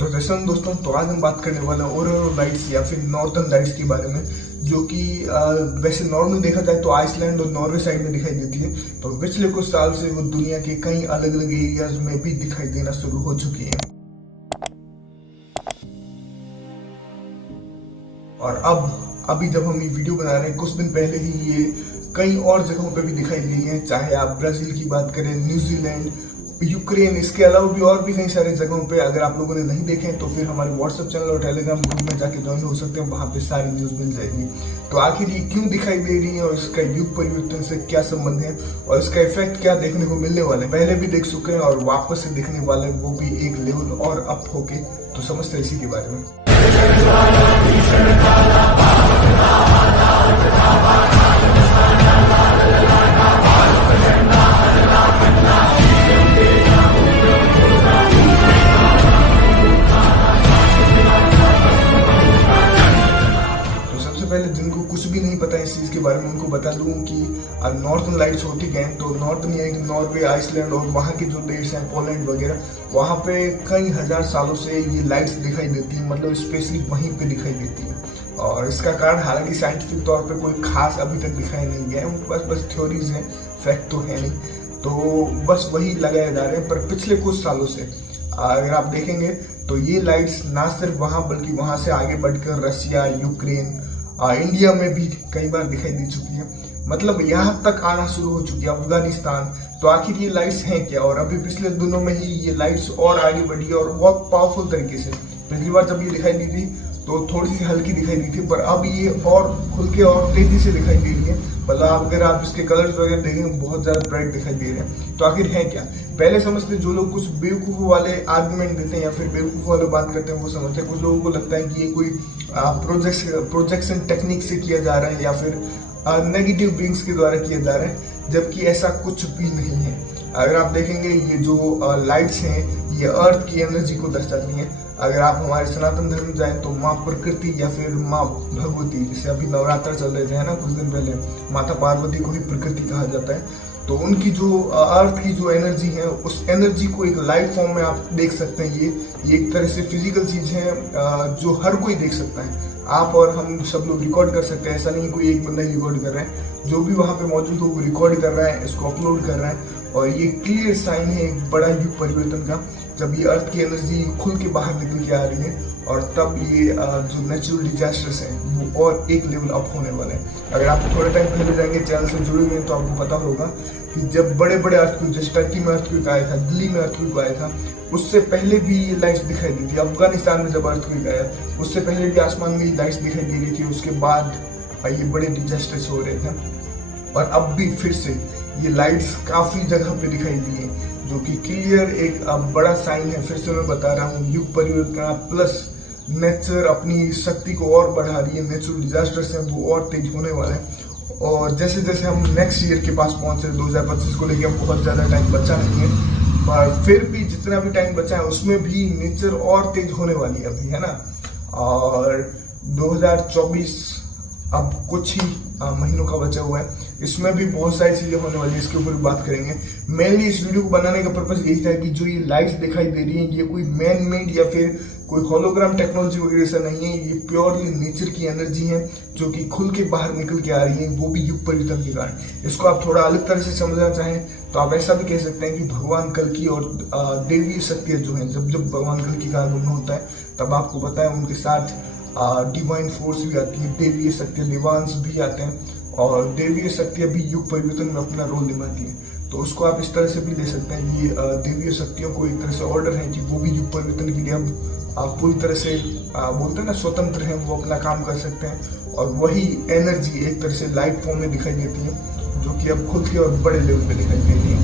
तो जैसा दोस्तों, तो आज हम बात करने वाले हैं ऑरोरा लाइट्स या फिर नॉर्थर्न लाइट्स के बारे में, जो कि वैसे नॉर्मल देखा जाए तो आइसलैंड और नॉर्वे साइड में दिखाई देती है, पर पिछले कुछ साल से वो दुनिया के कई अलग अलग एरियाज में भी दिखाई देना शुरू हो चुकी है। और अभी जब हम ये वीडियो बना रहे हैं, कुछ दिन पहले ही ये कई और जगहों पे भी दिखाई दी है, चाहे आप ब्राजील की बात करें, न्यूजीलैंड, यूक्रेन, इसके अलावा भी और भी कई सारी जगहों पे। अगर आप लोगों ने नहीं देखे तो फिर हमारे व्हाट्सएप चैनल और टेलीग्राम ग्रुप में जाके ज्वाइन हो सकते हैं, वहां पे सारी न्यूज मिल जाएगी। तो आखिर ये क्यों दिखाई दे रही है और इसका युग परिवर्तन से क्या संबंध है और इसका इफेक्ट क्या देखने को मिलने वाले, पहले भी देख चुके हैं और वापस से देखने वाले, वो भी एक लेवल और अप होके। तो समझते हैं इसी के बारे में। पहले जिनको कुछ भी नहीं पता इस चीज के बारे में, उनको बता दूं कि नॉर्थन लाइट्स होती क्या है। तो नॉर्थन यानी नॉर्वे, आइसलैंड और वहाँ के जो देश हैं, पोलैंड वगैरह, वहाँ पे कई हजार सालों से ये लाइट्स दिखाई देती है, मतलब स्पेशली वहीं पे दिखाई देती है। और इसका कारण हालांकि साइंटिफिक तौर पे कोई खास अभी तक दिखाई नहीं गया है, बस थ्योरीज हैं, फैक्ट तो है नहीं। तो बस वही लगाए जा रहे हैं। पर पिछले कुछ सालों से अगर आप देखेंगे तो ये लाइट्स ना सिर्फ वहाँ बल्कि वहाँ से आगे बढ़कर रशिया, यूक्रेन, इंडिया में भी कई बार दिखाई दे चुकी है, मतलब यहाँ तक आना शुरू हो चुकी है, अफगानिस्तान। तो आखिर ये लाइट्स हैं क्या? और अभी पिछले दिनों में ही ये लाइट्स और आगे बढ़ी है और बहुत पावरफुल तरीके से। पिछली बार जब ये दिखाई दी थी तो थोड़ी सी हल्की दिखाई दी थी, पर अब ये और खुल के और तेजी से दिखाई दे रही है। मतलब अगर आप इसके कलर्स वगैरह देखेंगे, बहुत ज्यादा ब्राइट दिखाई दे रहे हैं। तो आखिर है क्या? पहले समझते, जो लोग कुछ बेवकूफ वाले आर्गुमेंट देते हैं या फिर बेवकूफ वाले बात करते हैं, वो समझते हैं। कुछ लोगों को लगता है कि ये कोई प्रोजेक्शन टेक्निक से किया जा रहा है या फिर नेगेटिव ब्रिंग्स के द्वारा किया जा रहा है, जबकि ऐसा कुछ भी नहीं है। अगर आप देखेंगे, ये जो लाइट्स हैं, ये अर्थ की एनर्जी को दर्शाती हैं। अगर आप हमारे सनातन धर्म में जाएं तो माँ प्रकृति या फिर माँ भगवती, जैसे अभी नवरात्र चल रहे थे है ना कुछ दिन पहले, माता पार्वती को ही प्रकृति कहा जाता है। तो उनकी जो अर्थ की जो एनर्जी है, उस एनर्जी को एक लाइट फॉर्म में आप देख सकते हैं। ये एक तरह से फिजिकल चीज है जो हर कोई देख सकता है। आप और हम सब लोग रिकॉर्ड कर सकते हैं, ऐसा नहीं कोई एक बंदा ही रिकॉर्ड कर रहा है। जो भी वहाँ पे मौजूद हो वो रिकॉर्ड कर रहा है, इसको अपलोड कर रहा है। और ये क्लियर साइन है एक बड़ा युग परिवर्तन का, जब ये अर्थ की एनर्जी खुल के बाहर निकल के आ रही है। और तब ये जो नेचुरल डिजास्टर्स हैं वो और एक लेवल अप होने वाले हैं। अगर आप थोड़े टाइम पहले जाएंगे, चैनल से जुड़े हुए हैं, तो आपको पता होगा कि जब बड़े बड़े अर्थक्वेक, जैसे टर्की में अर्थक्वेक आया था, दिल्ली में अर्थक्वेक आया था, उससे पहले भी ये लाइट्स दिखाई दी थी। अफगानिस्तान में जब अर्थक्वेक आया, उससे पहले भी आसमान में लाइट्स दिखाई दे रही थी। उसके बाद ये बड़े डिजास्टर्स हो रहे थे। और अब भी फिर से ये लाइट्स काफी जगह पे दिखाई दी है, जो कि क्लियर एक बड़ा साइन है। फिर से मैं बता रहा हूँ, युग परिवर्तन प्लस नेचर अपनी शक्ति को और बढ़ा रही है। नेचुरल डिजास्टर्स हैं वो और तेज होने वाले हैं। और जैसे जैसे हम नेक्स्ट ईयर के पास पहुंचे, 2025 को लेके, अब बहुत ज्यादा टाइम बचा नहीं है, पर फिर भी जितना भी टाइम बचा है उसमें भी नेचर और तेज होने वाली है अभी, है ना। और 2024 अब कुछ ही महीनों का बचा हुआ है, इसमें भी बहुत सारी चीजें होने वाली है, इसके ऊपर बात करेंगे। मेनली इस वीडियो को बनाने का पर्पस यही था कि जो ये लाइट्स दिखाई दे रही है, ये कोई मैन मेड या फिर कोई होलोग्राम टेक्नोलॉजी वगैरह से नहीं है। ये प्योरली नेचर की एनर्जी है जो कि खुल के बाहर निकल के आ रही है, वो भी युग परिवर्तन के कारण। इसको आप थोड़ा अलग तरह से समझना चाहें तो आप ऐसा भी कह सकते हैं कि भगवान कल्कि और देवीय शक्तियां जो है, जब भगवान कल्कि का आगमन होता है, तब आपको पता है उनके साथ डिवाइन फोर्स भी आती है, देवीय शक्तियां, देवांश भी आते हैं। और देवीय शक्तियां भी युग परिवर्तन में अपना रोल निभाती है। तो उसको आप इस तरह से भी ले सकते हैं। ये देवीय शक्तियों को एक तरह से ऑर्डर है कि वो भी युग परिवर्तन के लिए अब पूरी तरह से बोलते हैं ना, स्वतंत्र हैं, वो अपना काम कर सकते हैं। और वही एनर्जी एक तरह से लाइट फॉर्म में दिखाई देती है, जो कि अब खुद के और बड़े लेवल पे दिखाई दे रही है।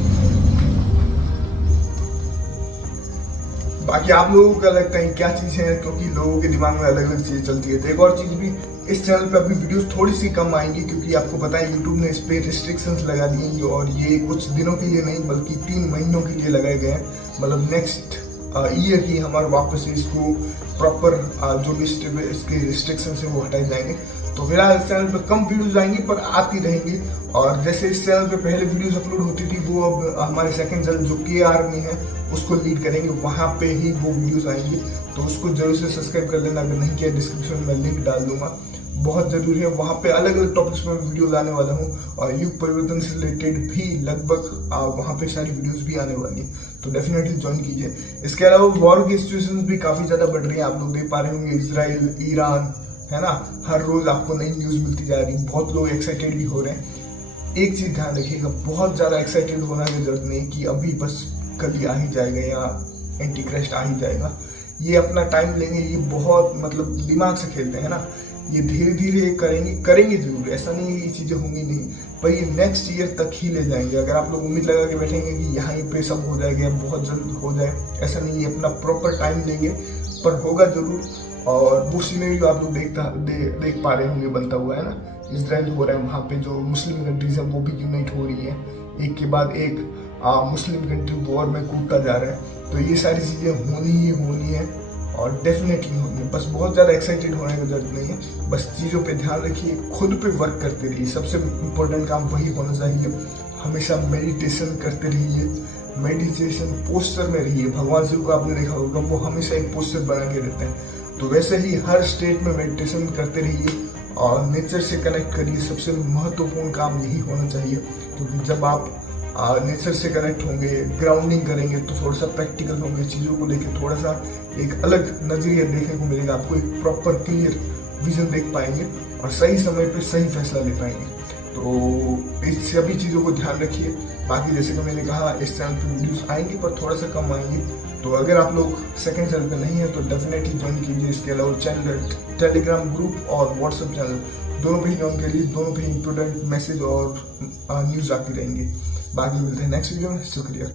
बाकी आप लोगों को क्या लगता है क्या चीज है, क्योंकि लोगों के दिमाग में अलग अलग चीजें चलती है। तो एक और चीज भी, इस चैनल पे अभी वीडियोस थोड़ी सी कम आएंगी, क्योंकि आपको पता है यूट्यूब ने इस पे रिस्ट्रिक्शंस लगा दिए हैं। और ये कुछ दिनों के लिए नहीं बल्कि 3 महीनों के लिए लगाए गए हैं। मतलब नेक्स्ट ईयर ही हमारे वापस से इसको प्रॉपर जो भी इसके रिस्ट्रिक्शंस है वो हटाए जाएंगे। तो फिलहाल इस चैनल पे कम वीडियोस आएंगी पर आती रहेंगी। और जैसे इस चैनल पे पहले वीडियोस अपलोड होती थी, वो अब हमारे सेकंड चैनल जो KR में है उसको लीड करेंगे, वहाँ पे ही वो वीडियोस आएंगी। तो उसको जरूर से सब्सक्राइब कर लेना, अगर नहीं किया डिस्क्रिप्शन में लिंक डाल दूंगा, बहुत जरूरी है। वहाँ पे अलग अलग टॉपिक्स में वीडियो लाने वाला हूँ और युग परिवर्तन से रिलेटेड भी लगभग वहाँ पे सारी वीडियोस भी आने वाली हैं, तो डेफिनेटली ज्वाइन कीजिए। इसके अलावा वॉर की सिचुएशन भी काफी ज्यादा बढ़ रही है, आप लोग देख पा रहे होंगे, इजराइल ईरान, है ना, हर रोज आपको नई न्यूज मिलती जा रही है, बहुत लोग एक्साइटेड भी हो रहे हैं। एक चीज ध्यान रखिएगा, बहुत ज्यादा एक्साइटेड होना की जरूरत नहीं कि अभी बस कल आ ही जाएगा या एंटी क्राइस्ट आ ही जाएगा। ये अपना टाइम लेंगे, ये बहुत मतलब दिमाग से खेलते हैं ना, ये धीरे धीरे करेंगे जरूर, ऐसा नहीं है ये चीजें होंगी नहीं, पर ये नेक्स्ट ईयर तक ही ले जाएंगे। अगर आप लोग उम्मीद लगा के बैठेंगे कि यहाँ पे सब हो जाएगा, बहुत जल्द हो जाए, ऐसा नहीं है, अपना प्रॉपर टाइम लेंगे पर होगा जरूर। और वो सीनरी आप लोग देख पा रहे होंगे बनता हुआ, है ना, इजराइल हो रहा है, वहाँ पे जो मुस्लिम कंट्रीज है वो भी यूनाइट हो रही है, एक के बाद एक मुस्लिम कंट्री वॉर में कूदता जा रहा है। तो ये सारी चीजें होनी है और डेफिनेटली होनी है, बस बहुत ज़्यादा एक्साइटेड होने की जरूरत नहीं है, बस चीज़ों पे ध्यान रखिए, खुद पे वर्क करते रहिए, सबसे इम्पोर्टेंट काम वही होना चाहिए। हमेशा मेडिटेशन करते रहिए, मेडिटेशन पोस्चर में रहिए। भगवान शिव को आपने देखा होगा, वो हमेशा एक पोस्चर बना के रहते हैं, तो वैसे ही हर स्टेट में मेडिटेशन करते रहिए और नेचर से कनेक्ट करिए। सबसे महत्वपूर्ण काम यही होना चाहिए, क्योंकि जब आप नेचर से कनेक्ट होंगे, ग्राउंडिंग करेंगे, तो थोड़ा सा प्रैक्टिकल होंगे, चीज़ों को लेकर थोड़ा सा एक अलग नजरिया देखने को मिलेगा, आपको एक प्रॉपर क्लियर विजन देख पाएंगे और सही समय पे सही फैसला ले पाएंगे। तो इस सभी चीज़ों को ध्यान रखिए। बाकी जैसे कि मैंने कहा, इस चैनल पे वीडियोस आएंगी पर थोड़ा सा कम आएंगी, तो अगर आप लोग सेकंड चैनल पे नहीं है तो डेफिनेटली ज्वाइन कीजिए। इसके अलावा चैनल, टेलीग्राम ग्रुप और व्हाट्सएप चैनल दोनों पे ही ज्वाइन करिए, दोनों पे ही इंपोर्टेंट मैसेज और न्यूज़ आती रहेंगी। बाकी मिलते हैं नेक्स्ट वीडियो में, शुक्रिया।